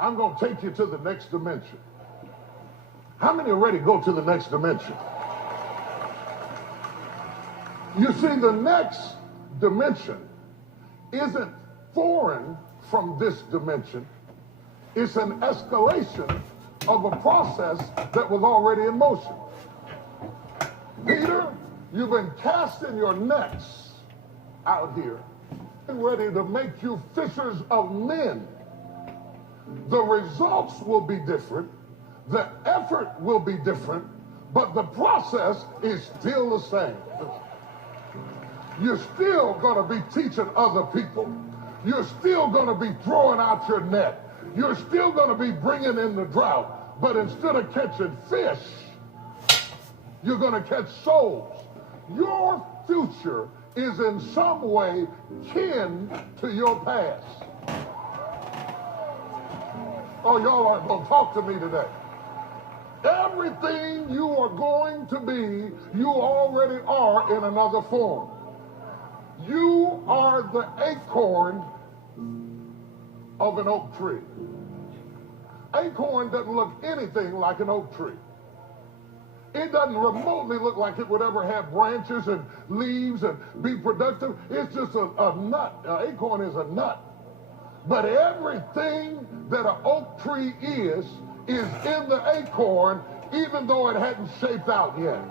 I'm going to take you to the next dimension. How many are ready to go to the next dimension? You see, the next dimension isn't foreign from this dimension. It's an escalation of a process that was already in motion. Peter, you've been casting your nets out here, ready to make you fishers of men. The results will be different, the effort will be different, but the process is still the same. You're still going to be teaching other people. You're still going to be throwing out your net. You're still going to be bringing in the drought. But instead of catching fish, you're going to catch souls. Your future is in some way kin to your past. Oh, y'all aren't going to talk to me today. Everything you are going to be, you already are in another form. You are the acorn of an oak tree. Acorn doesn't look anything like an oak tree. It doesn't remotely look like it would ever have branches and leaves and be productive. It's just a nut. An acorn is a nut. But everything that an oak tree is in the acorn, even though it hadn't shaped out yet.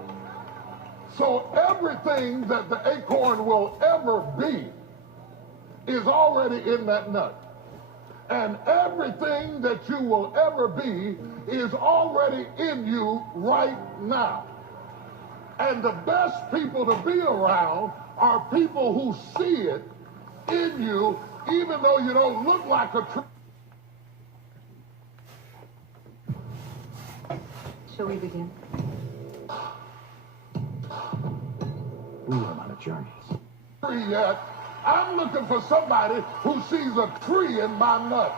So everything that the acorn will ever be is already in that nut. And everything that you will ever be is already in you right now. And the best people to be around are people who see it in you, even though you don't look like a tree. Shall we begin? Ooh, I'm on a journey. Tree yet. I'm looking for somebody who sees a tree in my nut.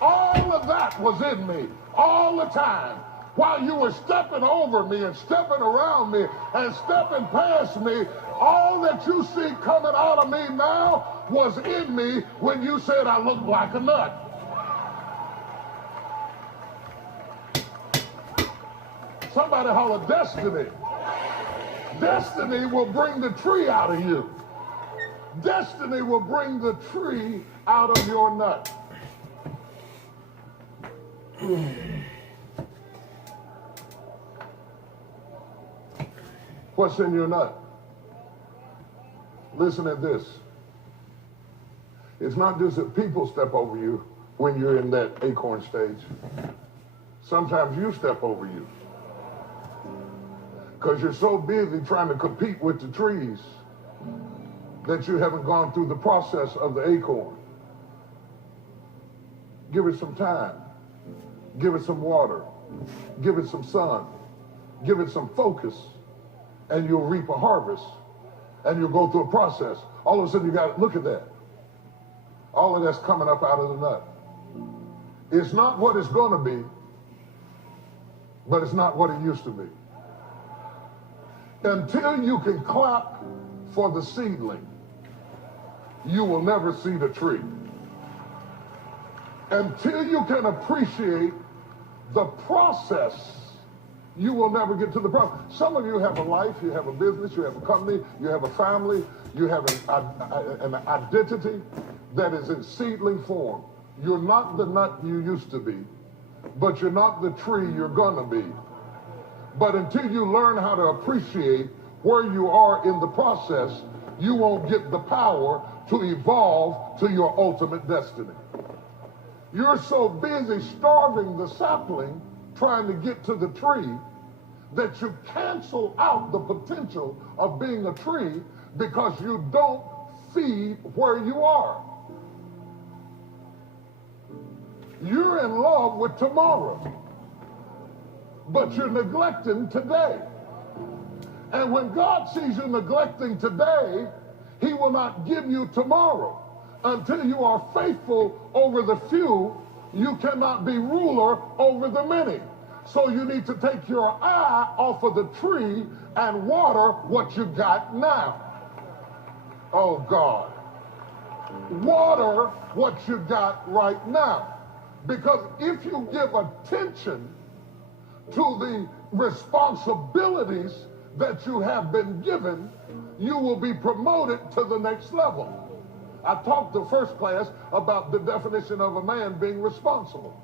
All of that was in me all the time. While you were stepping over me and stepping around me and stepping past me, all that you see coming out of me now was in me when you said I look like a nut. Somebody holler destiny. Destiny will bring the tree out of you. Destiny will bring the tree out of your nut. What's in your nut? Listen at this. It's not just that people step over you when you're in that acorn stage. Sometimes you step over you. Because you're so busy trying to compete with the trees that you haven't gone through the process of the acorn. Give it some time. Give it some water. Give it some sun. Give it some focus. And you'll reap a harvest. And you'll go through a process. All of a sudden you got to look at that. All of that's coming up out of the nut. It's not what it's going to be, but it's not what it used to be. Until you can clap for the seedling, you will never see the tree. Until you can appreciate the process, you will never get to the process. Some of you have a life, you have a business, you have a company, you have a family, you have an identity that is in seedling form. You're not the nut you used to be, but you're not the tree you're gonna be. But until you learn how to appreciate where you are in the process, you won't get the power to evolve to your ultimate destiny. You're so busy starving the sapling, trying to get to the tree, that you cancel out the potential of being a tree because you don't feed where you are. You're in love with tomorrow, but you're neglecting today. And when God sees you neglecting today, he will not give you tomorrow. Until you are faithful over the few, you cannot be ruler over the many. So you need to take your eye off of the tree and water what you got now. Oh God. water what you got right now. Because if you give attention to the responsibilities that you have been given, you will be promoted to the next level. I talked the first class about the definition of a man being responsible.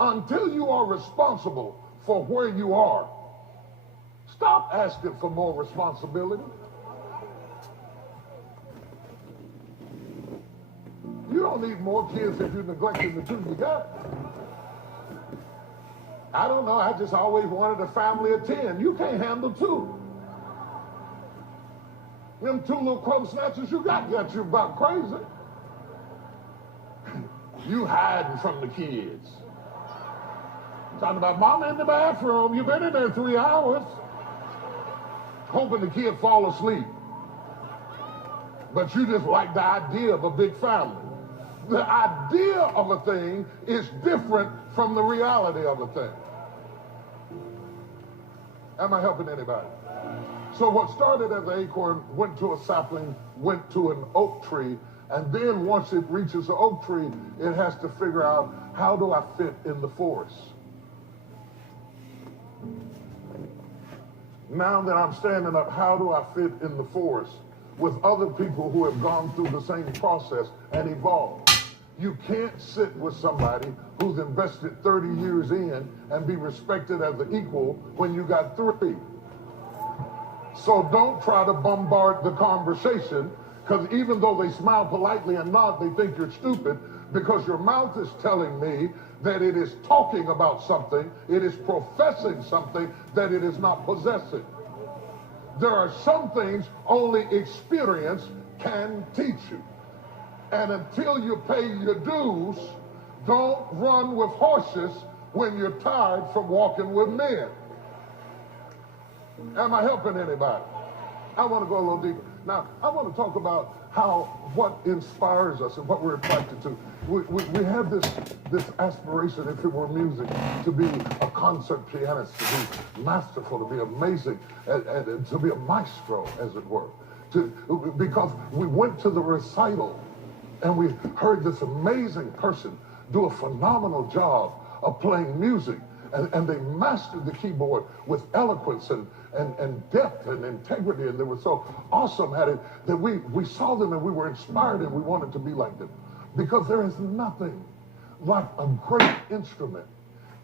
Until you are responsible for where you are, stop asking for more responsibility. You don't need more kids if you're neglecting the two you got. I don't know, I just always wanted a family of 10. You can't handle 2. Them 2 little crumb snatchers you got you about crazy. You hiding from the kids. Talking about mama in the bathroom. You've been in there 3 hours. Hoping the kid fall asleep. But you just like the idea of a big family. The idea of a thing is different from the reality of a thing. Am I helping anybody? So what started as an acorn went to a sapling, went to an oak tree, and then once it reaches the oak tree, it has to figure out, how do I fit in the forest? Now that I'm standing up, how do I fit in the forest with other people who have gone through the same process and evolved? You can't sit with somebody who's invested 30 years in and be respected as an equal when you got 3. So don't try to bombard the conversation, because even though they smile politely and nod, they think you're stupid, because your mouth is telling me that it is talking about something, it is professing something that it is not possessing. There are some things only experience can teach you. And until you pay your dues, don't run with horses when you're tired from walking with men. Am I helping anybody? I want to go a little deeper. Now, I want to talk about what inspires us and what we're attracted to. We have this aspiration, if it were music, to be a concert pianist, to be masterful, to be amazing, and to be a maestro, as it were. Because we went to the recital and we heard this amazing person do a phenomenal job of playing music, and they mastered the keyboard with eloquence and depth and integrity, and they were so awesome at it that we saw them and we were inspired and we wanted to be like them. Because there is nothing like a great instrument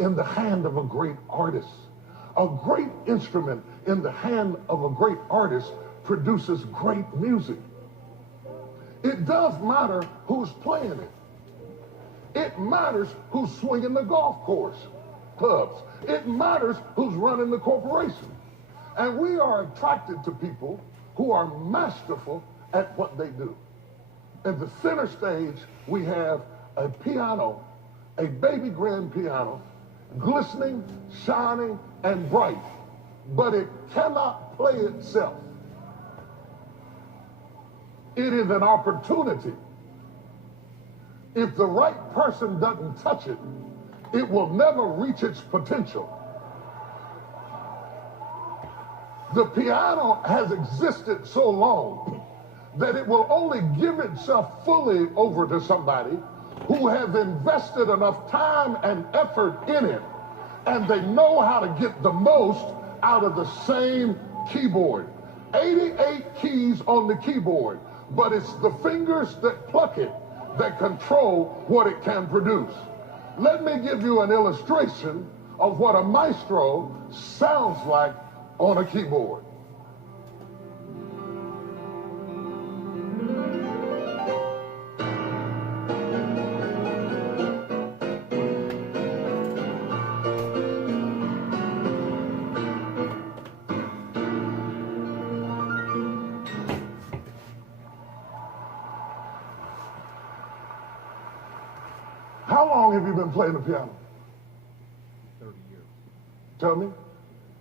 in the hand of a great artist. A great instrument in the hand of a great artist produces great music. It does matter who's playing it. It matters who's swinging the golf course clubs. It matters who's running the corporation. And we are attracted to people who are masterful at what they do. At the center stage, we have a piano, a baby grand piano, glistening, shining, and bright, but it cannot play itself. It is an opportunity. If the right person doesn't touch it, it will never reach its potential. The piano has existed so long that it will only give itself fully over to somebody who has invested enough time and effort in it, and they know how to get the most out of the same keyboard. 88 keys on the keyboard, but it's the fingers that pluck it that control what it can produce. Let me give you an illustration of what a maestro sounds like on a keyboard. How long have you been playing the piano? 30 years. Tell me.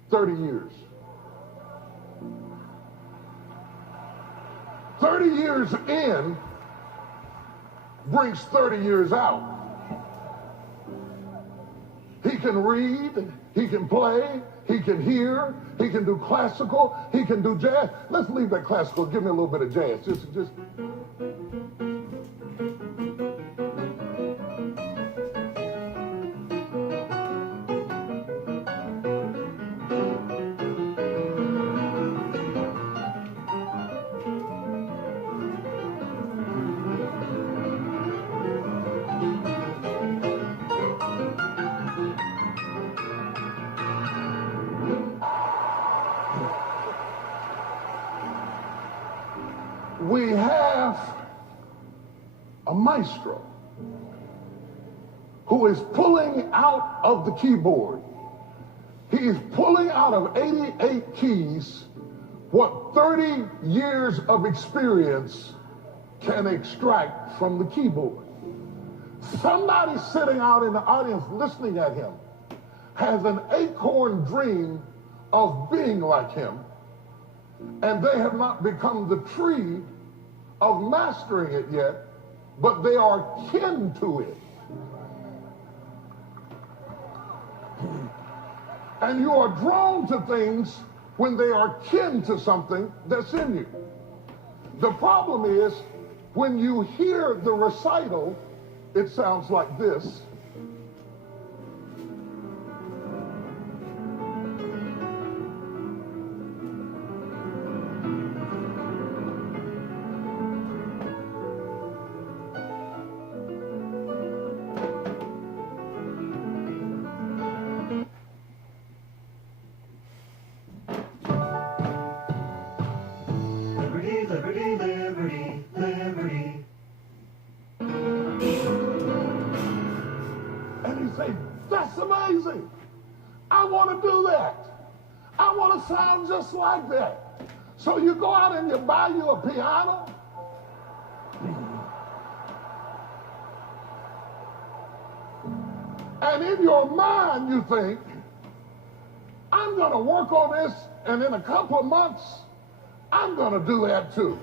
30 years. 30 years in brings 30 years out. He can read, he can play, he can hear, he can do classical, he can do jazz. Let's leave that classical. Give me a little bit of jazz. Just. we have a maestro who is pulling out of the keyboard. He is pulling out of 88 keys what 30 years of experience can extract from the keyboard. Somebody sitting out in the audience listening at him has an acorn dream of being like him, and they have not become the tree of mastering it yet, but they are kin to it. And you are drawn to things when they are kin to something that's in you. The problem is, when you hear the recital, it sounds like this. Liberty, liberty, liberty. And you say, that's amazing. I want to do that. I want to sound just like that. So you go out and you buy you a piano. And in your mind you think, I'm going to work on this, and in a couple of months, I'm going to do that too.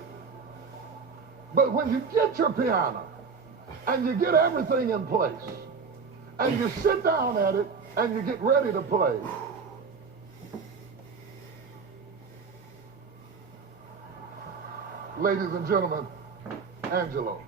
But when you get your piano and you get everything in place and you sit down at it and you get ready to play, ladies and gentlemen, Angelo.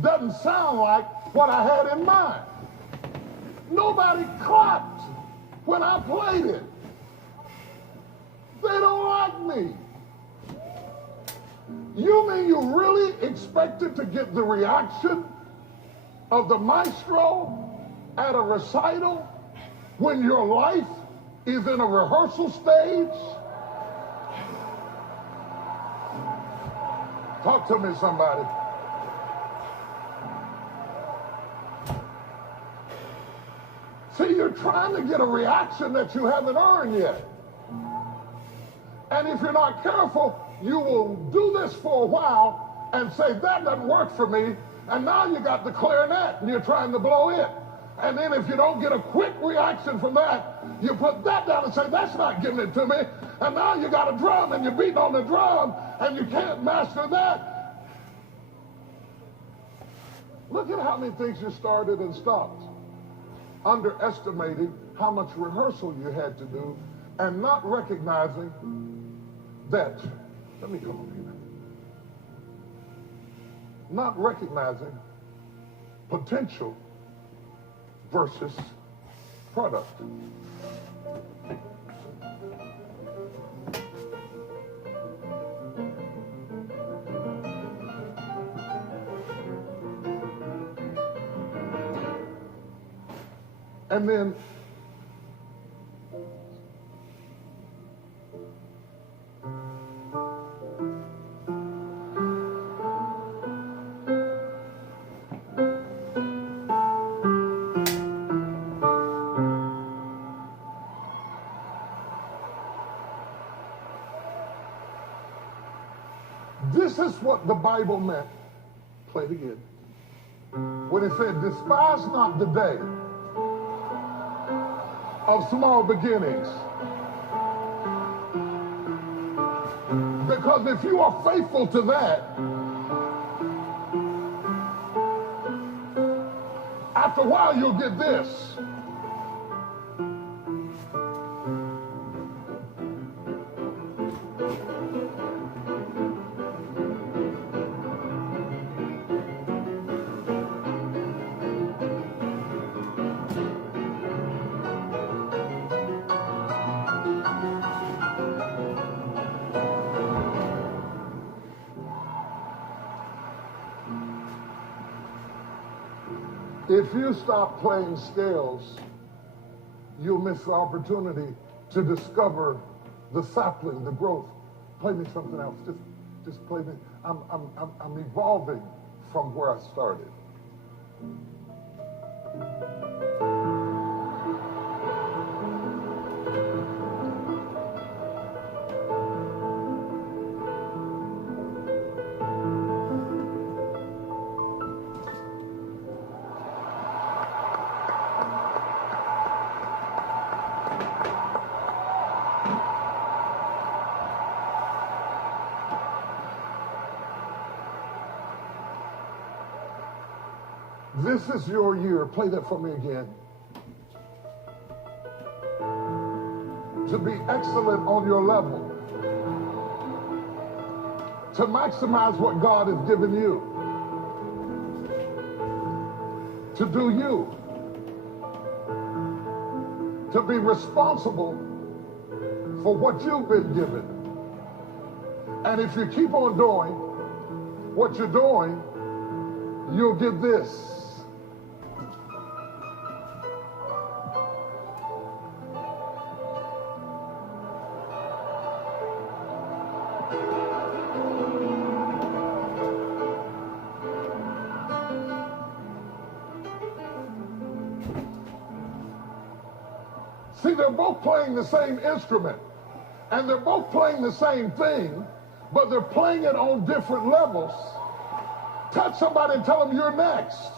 Doesn't sound like what I had in mind. Nobody clapped when I played it. They don't like me. You mean you really expected to get the reaction of the maestro at a recital when your life is in a rehearsal stage? Talk to me, somebody. See, you're trying to get a reaction that you haven't earned yet. And if you're not careful, you will do this for a while and say, that doesn't work for me. And now you got the clarinet and you're trying to blow it. And then if you don't get a quick reaction from that, you put that down and say, that's not giving it to me. And now you got a drum and you're beating on the drum and you can't master that. Look at how many things you started and stopped, underestimating how much rehearsal you had to do and not recognizing that, let me come over here, not recognizing potential versus product. And then this is what the Bible meant, play it again, when it said, despise not the day of small beginnings. Because if you are faithful to that, after a while you'll get this. If you stop playing scales, you'll miss the opportunity to discover the sapling, the growth. Play me something else. Just play me. I'm evolving from where I started. This is your year. Play that for me again. To be excellent on your level. To maximize what God has given you. To do you. To be responsible for what you've been given. And if you keep on doing what you're doing, you'll get this. See, they're both playing the same instrument, and they're both playing the same thing, but they're playing it on different levels. Touch somebody and tell them you're next.